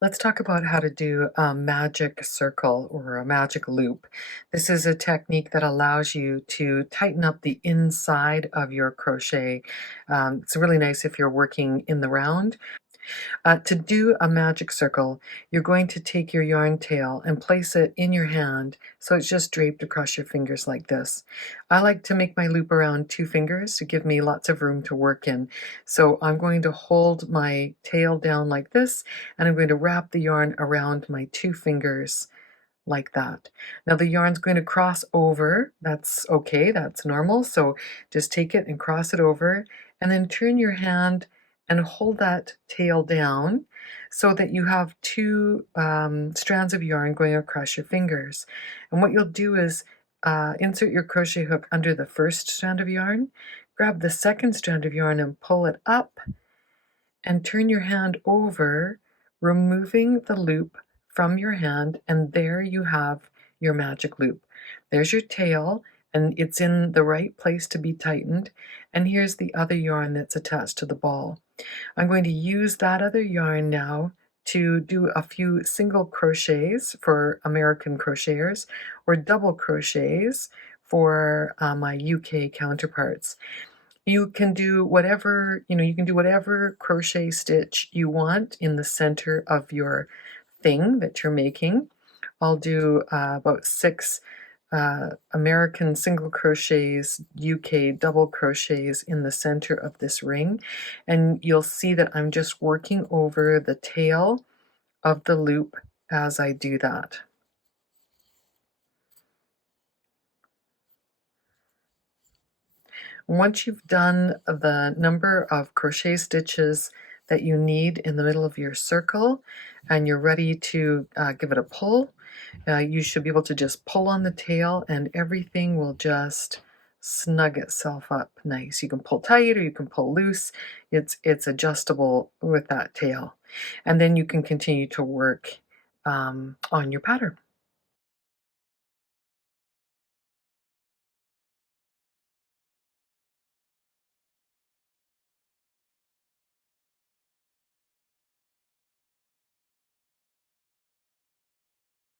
Let's talk about how to do a magic circle or a magic loop. This is a technique that allows you to tighten up the inside of your crochet. It's really nice if you're working in the round. To do a magic circle, you're going to take your yarn tail and place it in your hand so it's just draped across your fingers like this. I like to make my loop around 2 fingers to give me lots of room to work in. So I'm going to hold my tail down like this, and I'm going to wrap the yarn around my 2 fingers like that. Now the yarn's going to cross over. That's okay, that's normal. So just take it and cross it over, and then turn your hand and hold that tail down so that you have two strands of yarn going across your fingers. And what you'll do is insert your crochet hook under the first strand of yarn, grab the second strand of yarn and pull it up, and turn your hand over, removing the loop from your hand, and there you have your magic loop. There's your tail, and it's in the right place to be tightened, and here's the other yarn that's attached to the ball. I'm going to use that other yarn now to do a few single crochets for American crocheters or double crochets for my UK counterparts. You can do whatever, you can do whatever crochet stitch you want in the center of your thing that you're making. I'll do about 6 American single crochets, UK double crochets in the center of this ring, and you'll see that I'm just working over the tail of the loop as I do that. Once you've done the number of crochet stitches that you need in the middle of your circle and you're ready to give it a pull, you should be able to just pull on the tail and everything will just snug itself up nice. You can pull tight or you can pull loose. It's adjustable with that tail. And then you can continue to work on your pattern.